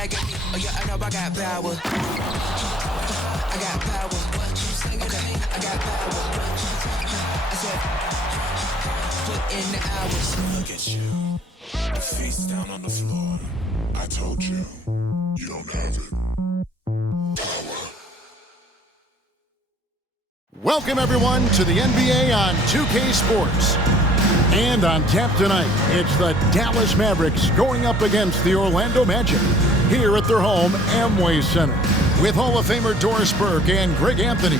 bag at me. Oh yeah, I know I got power. I got power. Okay, I got power. I said, put in the hours. Look at you. Your face down on the floor. I told you, you don't have it. Welcome, everyone, to the NBA on 2K Sports. And on tap tonight, it's the Dallas Mavericks going up against the Orlando Magic here at their home, Amway Center. With Hall of Famer Doris Burke and Greg Anthony,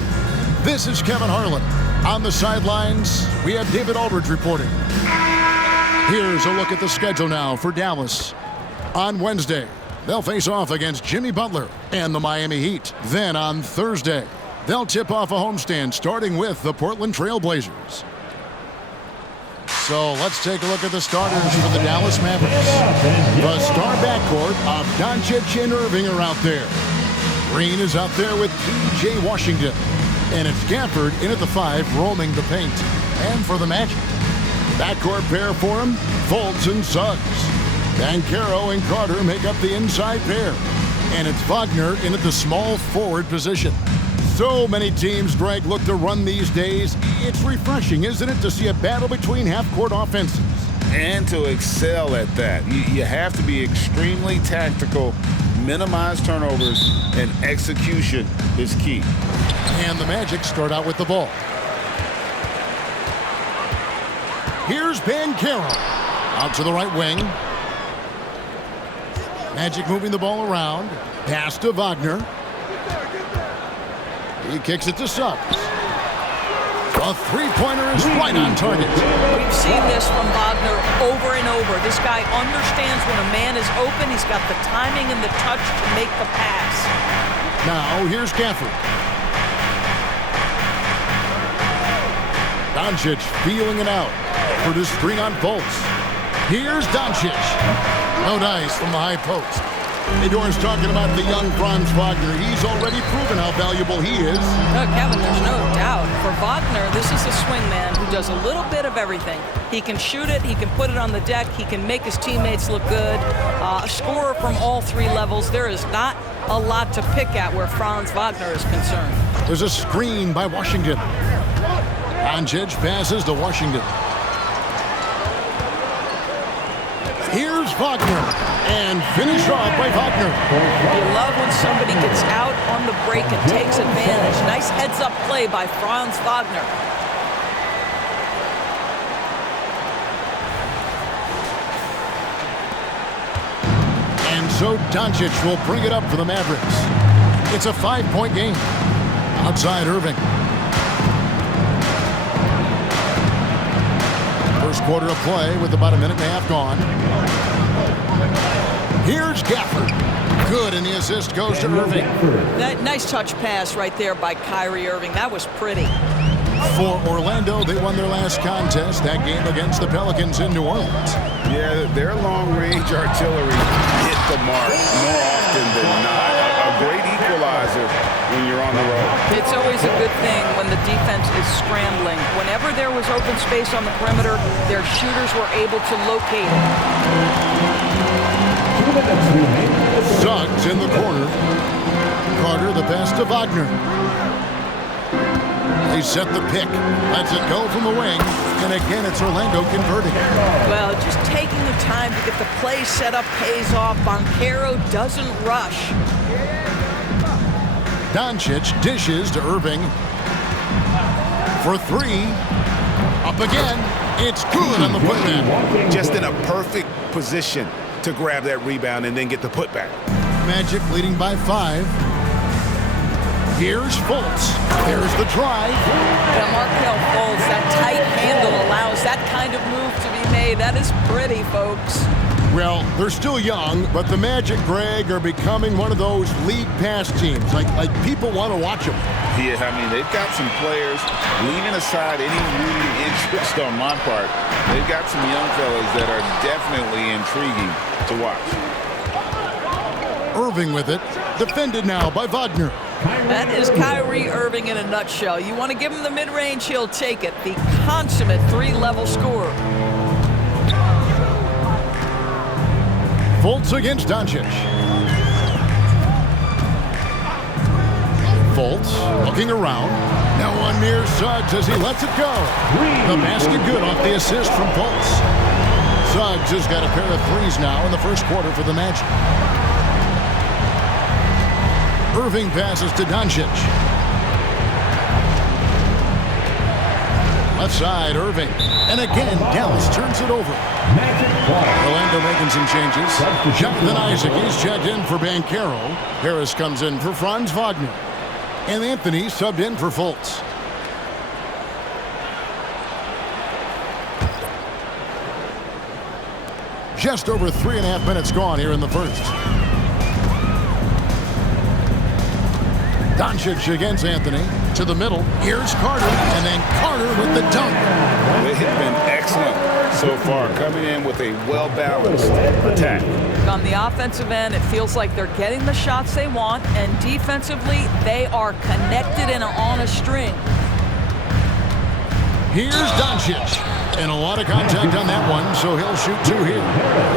this is Kevin Harlan. On the sidelines, we have David Aldridge reporting. Here's a look at the schedule now for Dallas. On Wednesday, they'll face off against Jimmy Butler and the Miami Heat. Then on Thursday, they'll tip off a homestand starting with the Portland Trail Blazers. So let's take a look at the starters for the Dallas Mavericks. The star backcourt of Doncic and Irving are out there. Green is out there with P.J. Washington. And it's Gafford in at the 5 roaming the paint. And for the Magic, backcourt pair for him, Fultz and Suggs. Banchero and Carter make up the inside pair. And it's Wagner in at the small forward position. So many teams, Greg, look to run these days. It's refreshing, isn't it, to see a battle between half-court offenses? And to excel at that. You have to be extremely tactical, minimize turnovers, and execution is key. And the Magic start out with the ball. Here's Banchero. Out to the right wing. Magic moving the ball around. Pass to Wagner. He kicks it to Suggs. A three-pointer is right on target. We've seen this from Wagner over and over. This guy understands when a man is open. He's got the timing and the touch to make the pass. Now, here's Gafford. Doncic feeling it out for the screen on Fultz. Here's Doncic. No dice from the high post. Hey, Doran's talking about the young Franz Wagner. He's already proven how valuable he is. Kevin, there's no doubt. For Wagner, this is a swingman who does a little bit of everything. He can shoot it, he can put it on the deck, he can make his teammates look good. A scorer from all 3 levels. There is not a lot to pick at where Franz Wagner is concerned. There's a screen by Washington. Doncic passes to Washington. Here's Wagner, and finish off by Wagner. You love when somebody gets out on the break and takes advantage. Nice heads-up play by Franz Wagner. And so Doncic will bring it up for the Mavericks. It's a 5-point game. Outside Irving. First quarter of play with about a minute and a half gone. Here's Gafford. Good, and the assist goes to Irving. That nice touch pass right there by Kyrie Irving. That was pretty. For Orlando, they won their last contest, that game against the Pelicans in New Orleans. Yeah, their long-range artillery hit the mark more often than not. A great equalizer when you're on the road. It's always a good thing when the defense is scrambling. Whenever there was open space on the perimeter, their shooters were able to locate it. Suggs in the corner. Carter the pass to Wagner. They set the pick. Lets it go from the wing. And again, it's Orlando converting. Well, just taking the time to get the play set up pays off. Banchero doesn't rush. Doncic dishes to Irving. For 3. Up again. It's good on the putback. Just in a perfect position to grab that rebound and then get the putback. Magic leading by 5. Here's Fultz. There's the drive. Yeah, Markelle Fultz, that tight handle allows that kind of move to be made. That is pretty, folks. Well, they're still young, but the Magic, Greg, are becoming one of those league pass teams. Like people want to watch them. Yeah, I mean, they've got some players, leaving aside any rooting interest on my part, they've got some young fellas that are definitely intriguing to watch. Irving with it. Defended now by Wagner. That is Kyrie Irving in a nutshell. You want to give him the mid-range, he'll take it. The consummate 3-level scorer. Fultz against Doncic. Fultz looking around. Now one near Suggs as he lets it go. The basket good off the assist from Fultz. Suggs has got a pair of threes now in the first quarter for the Magic. Irving passes to Doncic. Left side, Irving. And again, Dallas turns it over. Orlando making some changes. Jonathan Isaac is checked in for Banchero. Harris comes in for Franz Wagner. And Anthony subbed in for Fultz. Just over 3.5 minutes gone here in the first. Doncic against Anthony. To the middle. Here's Carter. And then Carter with the dunk. They have been excellent so far, coming in with a well-balanced attack. On the offensive end, it feels like they're getting the shots they want, and defensively, they are connected and on a string. Here's Doncic. And a lot of contact on that one, so he'll shoot two here.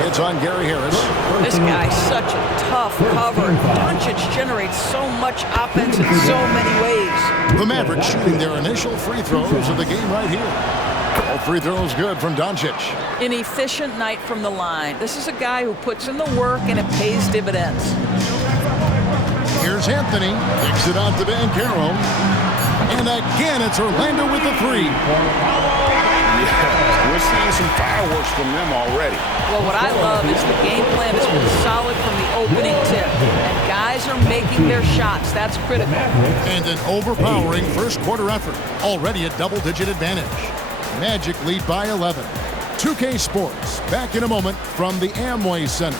It's on Gary Harris. This guy's such a tough cover. Doncic generates so much offense in so many ways. The Mavericks shooting their initial free throws of the game right here. All free throws good from Doncic. An efficient night from the line. This is a guy who puts in the work and it pays dividends. Here's Anthony. Kicks it out to Banchero. And again, it's Orlando with the three. Yeah, we're seeing some fireworks from them already. Well, what I love is the game plan has been solid from the opening tip. And guys are making their shots. That's critical. And an overpowering first quarter effort. Already a double-digit advantage. Magic lead by 11. 2K Sports, back in a moment from the Amway Center.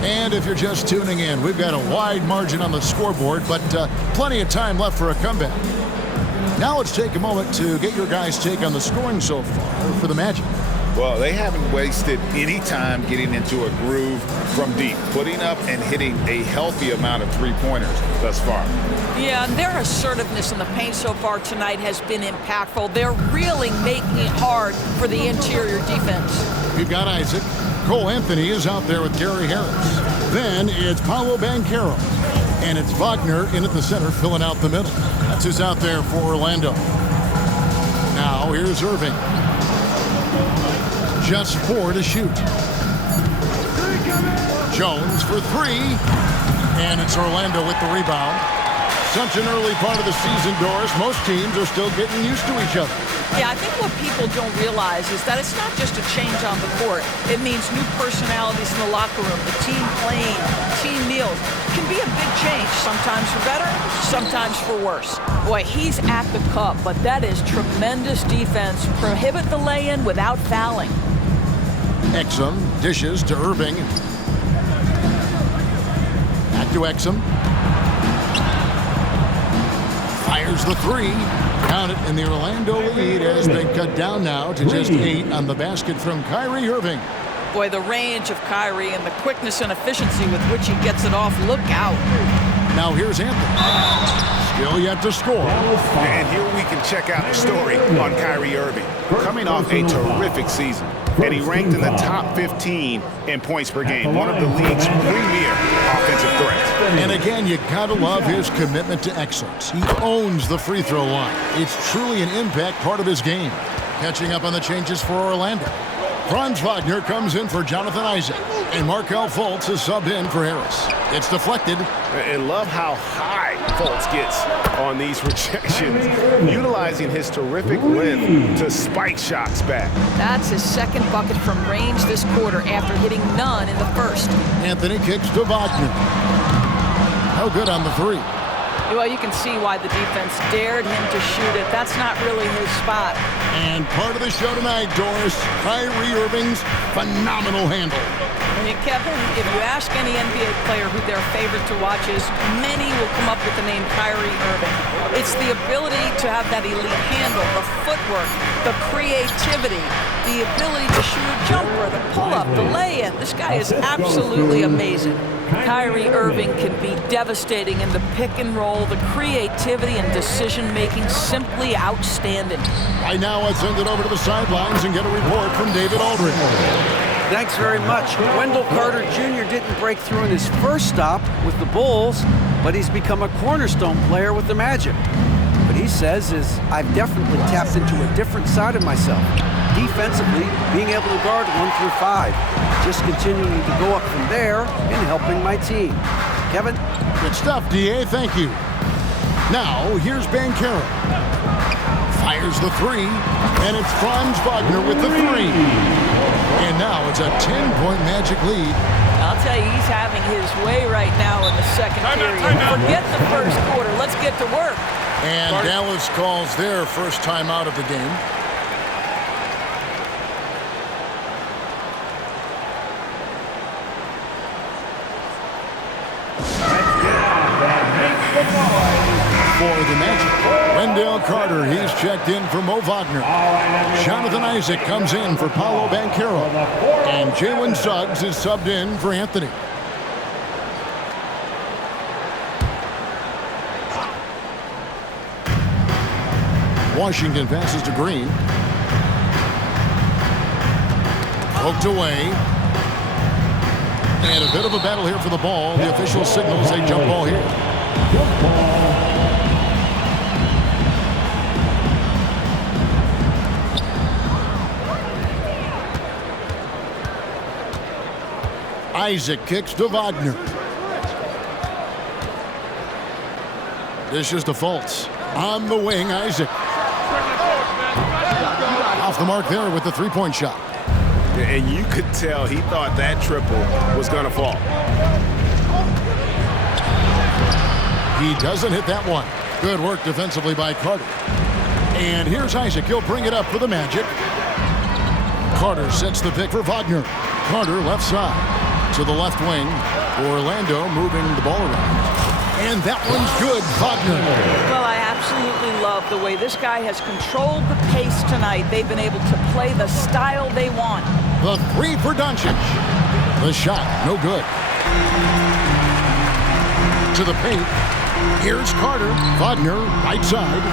And if you're just tuning in, we've got a wide margin on the scoreboard, but plenty of time left for a comeback. Now let's take a moment to get your guys' take on the scoring so far for the Magic. Well, they haven't wasted any time getting into a groove from deep, putting up and hitting a healthy amount of three-pointers thus far. Yeah, and their assertiveness in the paint so far tonight has been impactful. They're really making it hard for the interior defense. We've got Isaac. Cole Anthony is out there with Gary Harris. Then it's Paolo Banchero. And it's Wagner in at the center, filling out the middle. That's who's out there for Orlando. Now here's Irving. Just 4 to shoot. Jones for 3. And it's Orlando with the rebound. Such an early part of the season, Doris. Most teams are still getting used to each other. Yeah, I think what people don't realize is that it's not just a change on the court. It means new personalities in the locker room, the team playing, team meals. It can be a big change, sometimes for better, sometimes for worse. Boy, he's at the cup, but that is tremendous defense. Prohibit the lay-in without fouling. Exum dishes to Irving. Back to Exum. Fires the 3. Count it, and the Orlando lead has been cut down now to just 8 on the basket from Kyrie Irving. Boy, the range of Kyrie and the quickness and efficiency with which he gets it off. Look out. Now here's Anthony. Still yet to score. And here we can check out the story on Kyrie Irving. Coming off a terrific season, and he ranked in the top 15 in points per game, one of the league's premier offensive threats. And again, you gotta love his commitment to excellence. He owns the free throw line. It's truly an impact part of his game. Catching up on the changes for Orlando. Franz Wagner comes in for Jonathan Isaac, and Markelle Fultz is subbed in for Harris. It's deflected. And love how high Fultz gets on these rejections, utilizing his terrific length to spike shots back. That's his second bucket from range this quarter after hitting none in the first. Anthony kicks to Wagner. No good on the 3. Well, you can see why the defense dared him to shoot it. That's not really his spot. And part of the show tonight, Doris, Kyrie Irving's phenomenal handle. I mean, Kevin, if you ask any NBA player who their favorite to watch is, many will come up with the name Kyrie Irving. It's the ability to have that elite handle, the footwork, the creativity, the ability to shoot a jumper, the pull-up, the lay-in. This guy is absolutely amazing. Kyrie Irving can be devastating in the pick and roll, the creativity and decision-making simply outstanding. Right now, let's send it over to the sidelines and get a report from David Aldridge. Thanks very much. Wendell Carter Jr. didn't break through in his first stop with the Bulls, but he's become a cornerstone player with the Magic. What he says is, I've definitely tapped into a different side of myself. Defensively, being able to guard 1 through 5. Just continuing to go up from there and helping my team. Kevin? Good stuff, D.A. Thank you. Now, here's Banchero. Fires the 3, and it's Franz Wagner with the 3. And now it's a 10-point Magic lead. I'll tell you, he's having his way right now in the second period. Forget the first quarter. Let's get to work. And Dallas calls their first time out of the game. For the Magic, Wendell Carter, he's checked in for Mo Wagner. Jonathan Isaac comes in for Paolo Banchero. And Jalen Suggs is subbed in for Anthony. Washington passes to Green. Poked away. And a bit of a battle here for the ball. The official signals a jump ball here. Isaac kicks to Wagner. This is to Fultz. On the wing, Isaac. Off the mark there with the three-point shot. And you could tell he thought that triple was going to fall. He doesn't hit that one. Good work defensively by Carter. And here's Isaac. He'll bring it up for the Magic. Carter sets the pick for Wagner. Carter left side to the left wing. Orlando moving the ball around. And that one's good, Wagner. Well, I absolutely love the way this guy has controlled the pace tonight. They've been able to play the style they want. The 3 for Doncic. The shot, no good. To the paint. Here's Carter. Wagner, right side.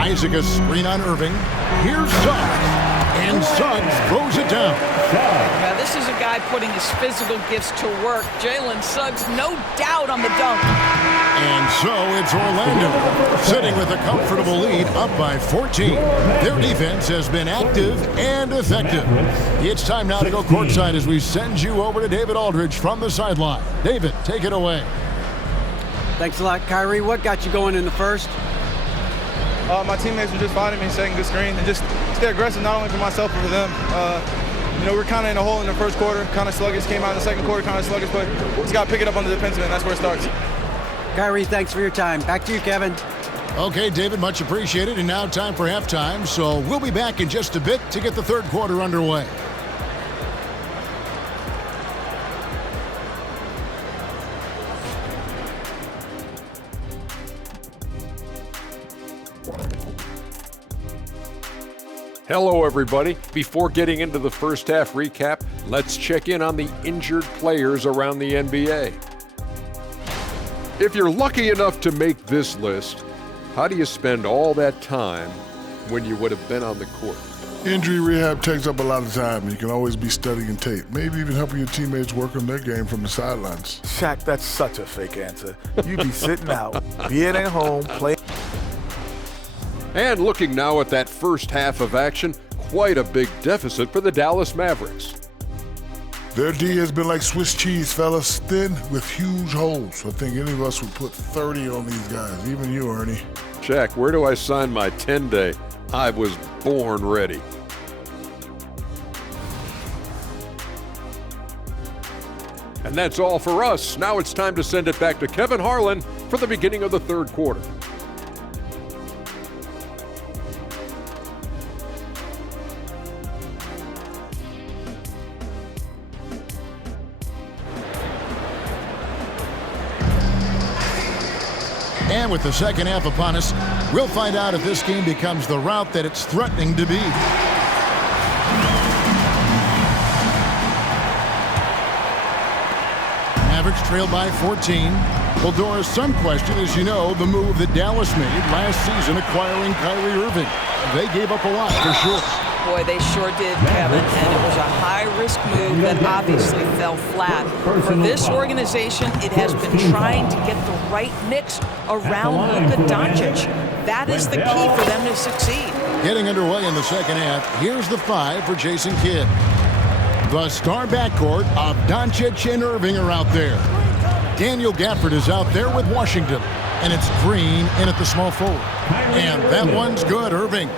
Isaac a screen on Irving. Here's Suggs. And Suggs throws it down. Now, this is a guy putting his physical gifts to work. Jalen Suggs, no doubt on the dunk. And so it's Orlando sitting with a comfortable lead, up by 14. Their defense has been active and effective. It's time now to go courtside as we send you over to David Aldridge from the sideline. David, take it away. Thanks a lot, Kyrie. What got you going in the first? My teammates were just finding me, setting good screen, and just stay aggressive, not only for myself, but for them. We're kind of in a hole in the first quarter, kind of sluggish, came out in the second quarter, kind of sluggish, but we just got to pick it up on the defensive end. That's where it starts. Kyrie, thanks for your time. Back to you, Kevin. Okay, David, much appreciated. And now time for halftime, so we'll be back in just a bit to get the third quarter underway. Hello, everybody. Before getting into the first half recap, let's check in on the injured players around the NBA. If you're lucky enough to make this list, how do you spend all that time when you would have been on the court? Injury rehab takes up a lot of time. You can always be studying tape, maybe even helping your teammates work on their game from the sidelines. Shaq, that's such a fake answer. You be sitting out, being at home, playing. And looking now at that first half of action, quite a big deficit for the Dallas Mavericks. Their D has been like Swiss cheese, fellas, thin with huge holes. I think any of us would put 30 on these guys, even you, Ernie. Shaq, where do I sign my 10-day? I was born ready. And that's all for us. Now it's time to send it back to Kevin Harlan for the beginning of the third quarter. And with the second half upon us, we'll find out if this game becomes the route that it's threatening to be. Mavericks trailed by 14. Well, Doris, some question, as you know, the move that Dallas made last season acquiring Kyrie Irving. They gave up a lot for sure. Boy, they sure did, Kevin, and it was a high-risk move that obviously fell flat. For this organization, it has been trying to get the right mix around Luka Doncic. That is the key for them to succeed. Getting underway in the second half, here's the 5 for Jason Kidd. The star backcourt of Doncic and Irving are out there. Daniel Gafford is out there with Washington, and it's Green in at the small forward. And that one's good, Irving.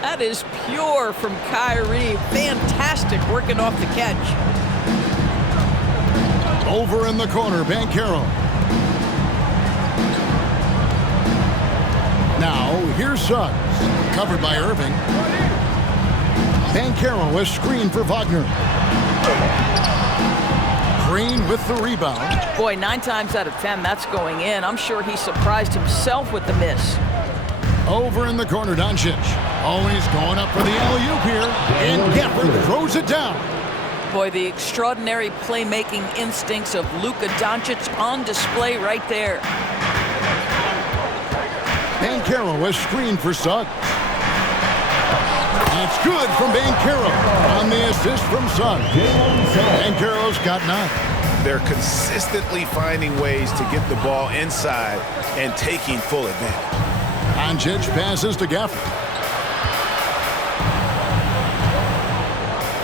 That is pure from Kyrie. Fantastic working off the catch. Over in the corner, Banchero. Now, here's Suggs. Covered by Irving. Banchero is screened for Wagner. Green with the rebound. Boy, 9 times out of 10, that's going in. I'm sure he surprised himself with the miss. Over in the corner, Doncic. Oh, he's going up for the alley-oop here. And Gafford throws it down. Boy, the extraordinary playmaking instincts of Luka Doncic on display right there. Banchero is screened for Suggs. It's good from Banchero on the assist from Suggs. Banchero's got 9. They're consistently finding ways to get the ball inside and taking full advantage. Doncic passes to Gafford.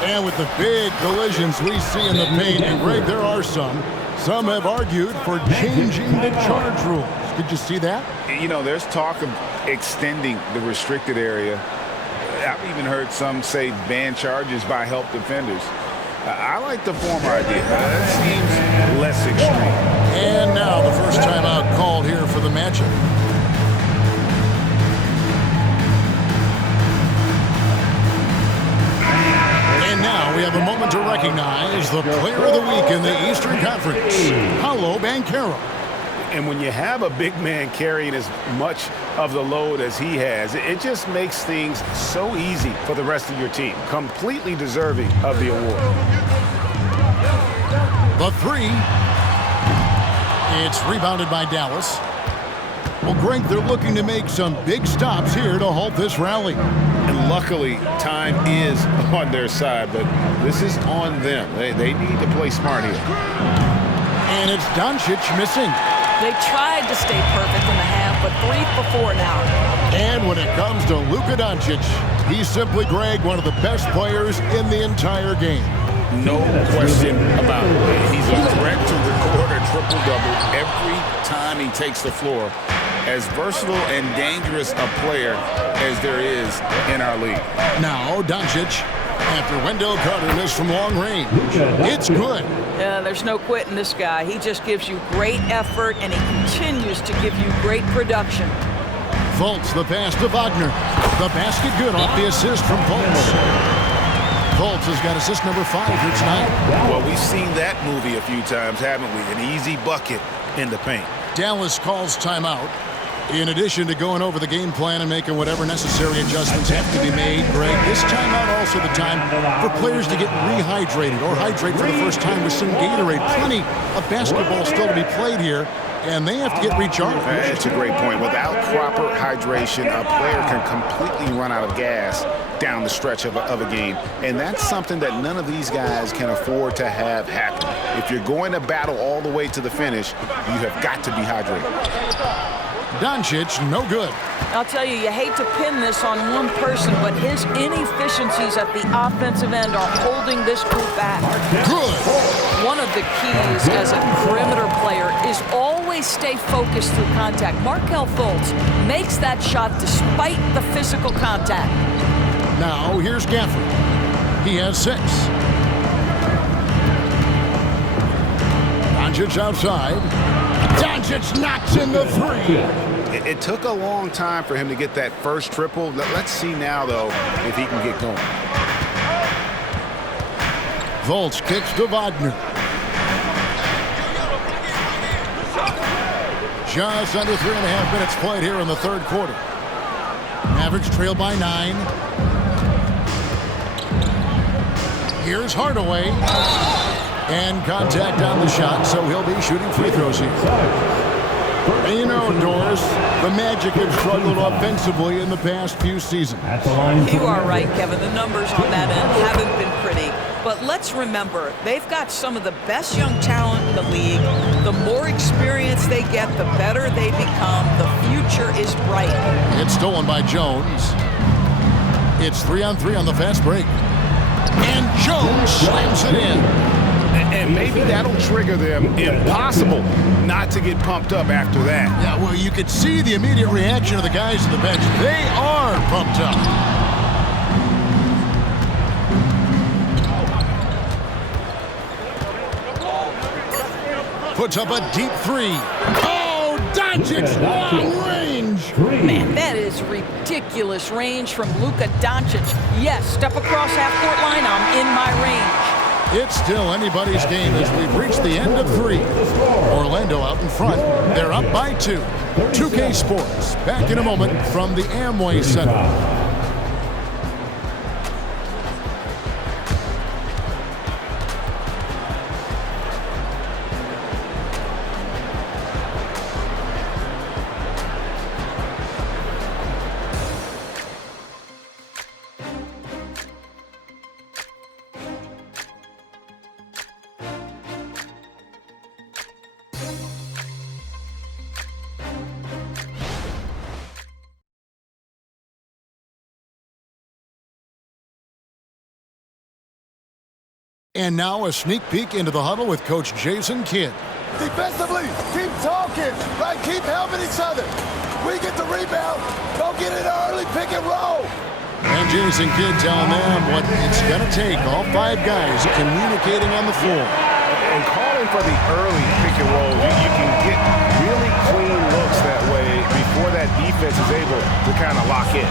And with the big collisions we see in the paint, and Greg, there are some have argued for changing the charge rules. Did you see that? You know, there's talk of extending the restricted area. I've even heard some say ban charges by help defenders. I like the former idea. That seems less extreme. And now the first timeout called here for the Magic. And now we have a moment to recognize the player of the week in the Eastern Conference, Paolo Banchero. And when you have a big man carrying as much of the load as he has, it just makes things so easy for the rest of your team. Completely deserving of the award. The 3. It's rebounded by Dallas. Well, Greg, they're looking to make some big stops here to halt this rally. And luckily, time is on their side, but this is on them. They need to play smart here. And it's Doncic missing. They tried to stay perfect in the half, but 3 for 4 now. And when it comes to Luka Doncic, he's simply, Greg, one of the best players in the entire game. No question about it. He's a threat to record a triple-double every time he takes the floor. As versatile and dangerous a player as there is in our league. Now, Doncic, after Wendell Carter missed from long range. It's good. Yeah, there's no quitting this guy. He just gives you great effort, and he continues to give you great production. Fultz, the pass to Wagner. The basket good off the assist from Fultz. Fultz has got assist number 5 here tonight. Well, we've seen that movie a few times, haven't we? An easy bucket in the paint. Dallas calls timeout. In addition to going over the game plan and making whatever necessary adjustments have to be made, Greg, this timeout also the time for players to get rehydrated or hydrate for the first time with some Gatorade. Plenty of basketball still to be played here, and they have to get recharged. That's a great point. Without proper hydration, a player can completely run out of gas down the stretch of a game. And that's something that none of these guys can afford to have happen. If you're going to battle all the way to the finish, you have got to be hydrated. Doncic, no good. I'll tell you, you hate to pin this on one person, but his inefficiencies at the offensive end are holding this group back. Good. One of the keys as a perimeter player is always stay focused through contact. Markelle Fultz makes that shot despite the physical contact. Now, here's Gafford. He has 6. Doncic outside. Doncic knocks in the 3. It took a long time for him to get that first triple. Let's see now, though, if he can get going. Fultz kicks to Wagner. Just under 3.5 minutes played here in the third quarter. Mavericks trail by 9. Here's Hardaway. And contact on the shot, so he'll be shooting free throws here. And you know, Doris, the Magic have struggled offensively in the past few seasons. You are right, Kevin. The numbers on that end haven't been pretty. But let's remember, they've got some of the best young talent in the league. The more experience they get, the better they become. The future is bright. It's stolen by Jones. It's 3-on-3 on the fast break. And Jones slams it in. And maybe that'll trigger them. Impossible not to get pumped up after that. Yeah, well, you could see the immediate reaction of the guys on the bench. They are pumped up. Puts up a deep 3. Oh, Doncic, long range. Man, that is ridiculous range from Luka Doncic. Yes, step across half-court line, I'm in my range. It's still anybody's game as we've reached the end of 3. Orlando out in front. They're up by 2. 2K Sports, back in a moment from the Amway Center. And now a sneak peek into the huddle with Coach Jason Kidd. Defensively, keep talking, right? Keep helping each other. We get the rebound, go get it early, pick and roll. And Jason Kidd telling them what it's going to take. All 5 guys communicating on the floor. And calling for the early pick and roll. You can get really clean looks that way before that defense is able to kind of lock in.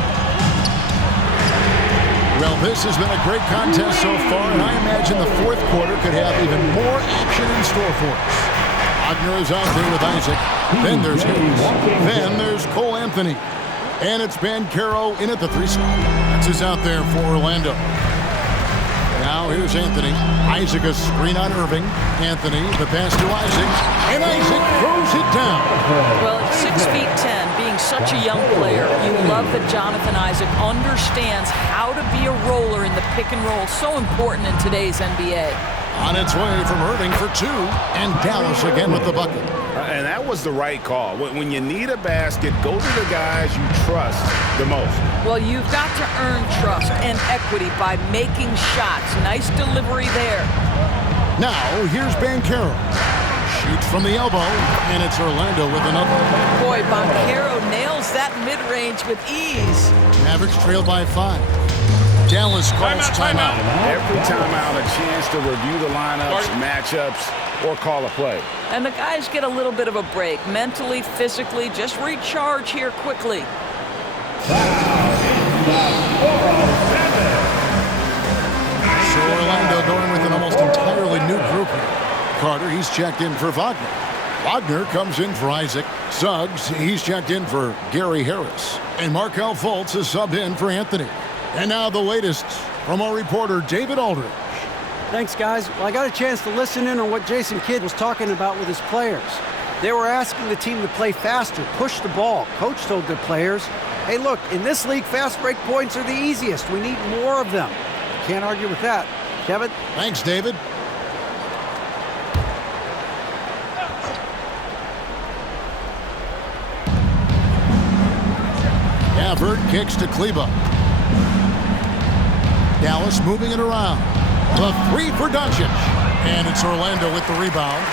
Well, this has been a great contest so far, and I imagine the fourth quarter could have even more action in store for us. Wagner is out there with Isaac. Then there's Hayes. Then there's Cole Anthony. And it's Banchero in at the 3 spot. That's his out there for Orlando. Now here's Anthony. Isaac a screen on Irving. Anthony, the pass to Isaac. And Isaac throws it down. Well, at 6'10", being such a young player, you love that Jonathan Isaac understands how to be a roller in the pick and roll. So important in today's NBA. On its way from Irving for 2. And Dallas again with the bucket. And that was the right call. When you need a basket, go to the guys you trust the most. Well, you've got to earn trust and equity by making shots. Nice delivery there. Now, here's Banchero. Shoots from the elbow, and it's Orlando with another. Boy, Banchero nails that mid-range with ease. Mavericks trail by 5. Dallas calls timeout. Every timeout, a chance to review the lineups, matchups, or call a play. And the guys get a little bit of a break. Mentally, physically, just recharge here quickly. So Orlando going with an almost entirely new group. Carter, he's checked in for Wagner. Wagner comes in for Isaac. Suggs, he's checked in for Gary Harris. And Markelle Fultz is subbed in for Anthony. And now the latest from our reporter, David Aldridge. Thanks, guys. Well, I got a chance to listen in on what Jason Kidd was talking about with his players. They were asking the team to play faster, push the ball. Coach told their players, hey, look, in this league, fast break points are the easiest. We need more of them. Can't argue with that. Kevin? Thanks, David. Gafford kicks to Kleba. Dallas moving it around. The 3 for Doncic. And it's Orlando with the rebound.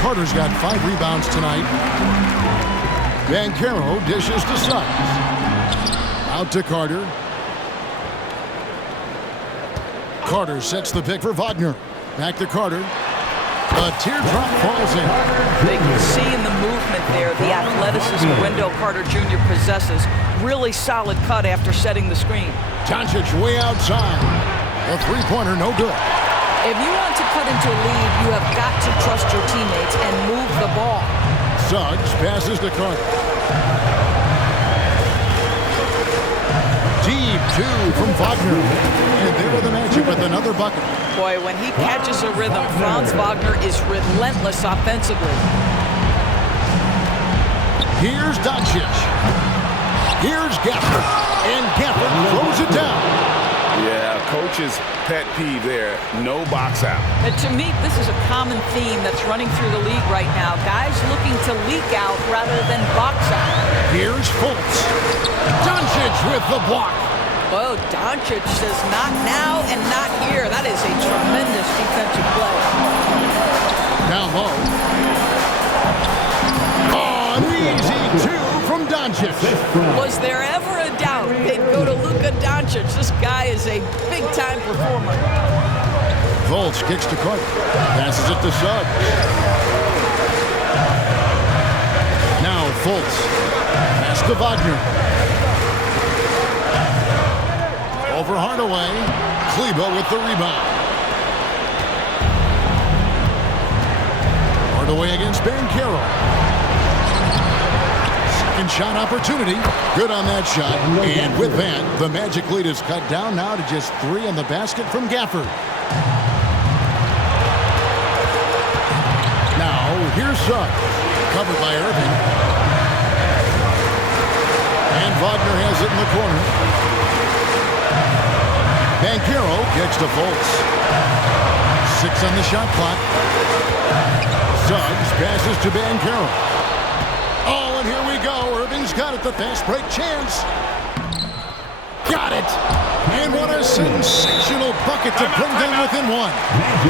Carter's got 5 rebounds tonight. Banchero dishes to Suggs. Out to Carter. Carter sets the pick for Wagner. Back to Carter. The teardrop falls in. They can see in the movement there the athleticism Wendell Carter Jr. possesses. Really solid cut after setting the screen. Doncic way outside. The 3-pointer no good. If you want to cut into a lead, you have got to trust your teammates and move the ball. Suggs passes to Carter. Deep two from Wagner. And there are the Magic with another bucket. Boy, when he catches a rhythm, Franz Wagner is relentless offensively. Here's Doncic. Here's Gafford. And Gafford throws it down. Yeah, coach's pet peeve there. No box out. And to me, this is a common theme that's running through the league right now. Guys looking to leak out rather than box out. Here's Fultz. Doncic with the block. Oh, Doncic says not now and not here. That is a tremendous defensive play. Down low. Oh, an easy two from Doncic. Was there ever a doubt they'd go to Luka Doncic? This guy is a big-time performer. Fultz kicks to Carter. Passes it to Suggs. Now Fultz. Pass to Wagner. Over Hardaway. Kleber with the rebound. Hardaway against Banchero. Second shot opportunity. Good on that shot. And with that, the Magic lead is cut down now to just 3 on the basket from Gafford. Now, here's Suggs. Covered by Irving. And Wagner has it in the corner. Banchero gets to Fultz. 6 on the shot clock. Suggs passes to Banchero. Oh, and here we go. Irving's got it. The fast break chance. Got it. And what a sensational bucket to bring them within 1.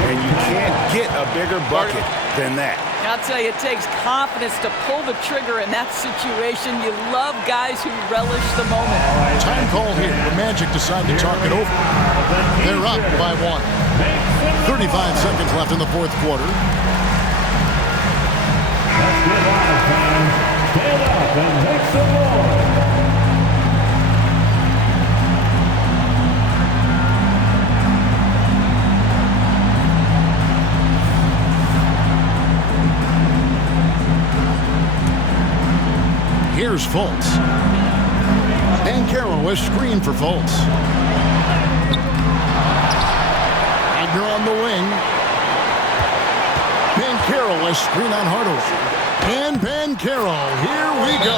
And you can't get a bigger bucket than that. I'll tell you, it takes confidence to pull the trigger in that situation. You love guys who relish the moment. Time call here. The Magic decide to talk it over. They're up by 1. 35 seconds left in the fourth quarter. Stand up and make some noise. Here's Fultz. Banchero is screened for Fultz. Wagner on the wing. Banchero is screen on Hardaway. And Banchero, here we go.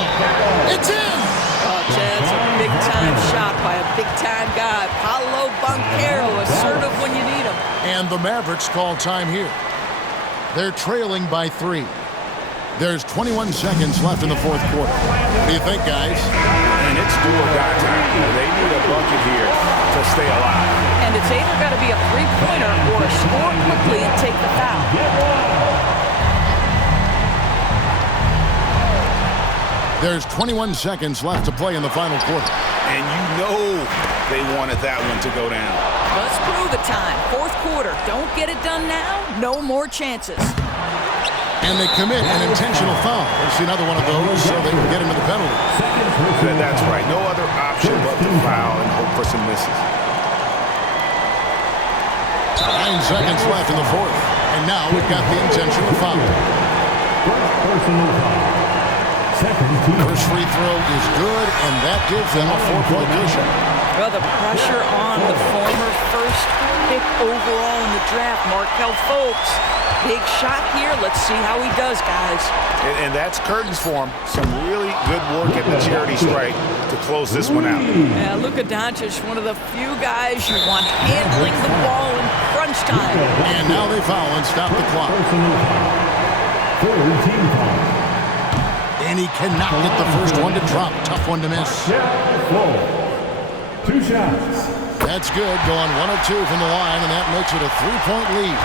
It's in! Oh, Chad's a big-time shot by a big-time guy. Paolo Banchero, assertive when you need him. And the Mavericks call time here. They're trailing by 3. There's 21 seconds left in the fourth quarter. What do you think, guys? And it's do or die time. They need a bucket here to stay alive. And it's either got to be a three-pointer or score quickly and take the foul. There's 21 seconds left to play in the final quarter. And you know they wanted that one to go down. Let's prove it time. Fourth quarter. Don't get it done now. No more chances. And they commit an intentional foul. We'll see another one of those, so they can get into the penalty. That's right. No other option but to foul and hope for some misses. 9 seconds left in the fourth. And now we've got the intentional foul. First free throw is good, and that gives them a 4-point cushion. Well, the pressure on the former first pick overall in the draft, Markelle Fultz. Big shot here. Let's see how he does, guys. And that's curtains for him. Some really good work at the charity strike to close this one out. Yeah, Luka Doncic, one of the few guys you want handling the ball in crunch time. And now they foul and stop the clock. And he cannot get the first one to drop. Tough one to miss. 2 shots. That's good. Going 1 of 2 from the line, and that makes it a 3-point lead.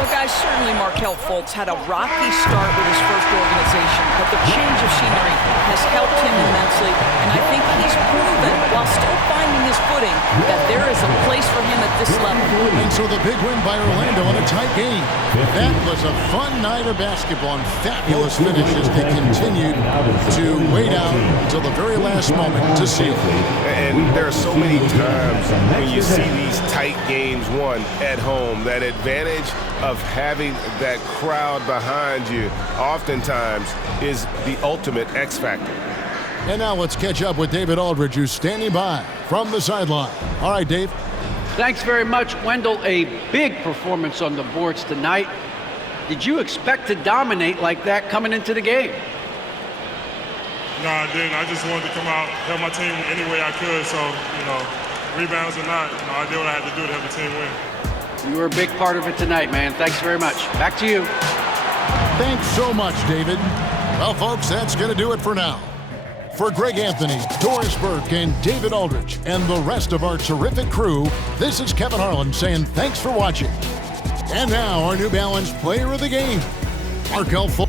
Well, guys, certainly Markelle Fultz had a rocky start with his first organization, but the change of scenery has helped him immensely, and I think he's proven while still finding his footing, that there is a place for him at this level. And so the big win by Orlando in a tight game. That was a fun night of basketball and fabulous finishes. They continued to wait out until the very last moment to seal it. And there are so many times when you see these tight games won at home, that advantage of having that crowd behind you oftentimes is the ultimate X factor. And now let's catch up with David Aldridge, who's standing by from the sideline. All right, Dave. Thanks very much, Wendell. A big performance on the boards tonight. Did you expect to dominate like that coming into the game? No, I didn't. I just wanted to come out, help my team any way I could. So, rebounds or not, I did what I had to do to help the team win. You were a big part of it tonight, man. Thanks very much. Back to you. Thanks so much, David. Well, folks, that's going to do it for now. For Greg Anthony, Doris Burke, and David Aldridge, and the rest of our terrific crew, this is Kevin Harlan saying thanks for watching. And now, our New Balance Player of the Game, Markelle Fultz.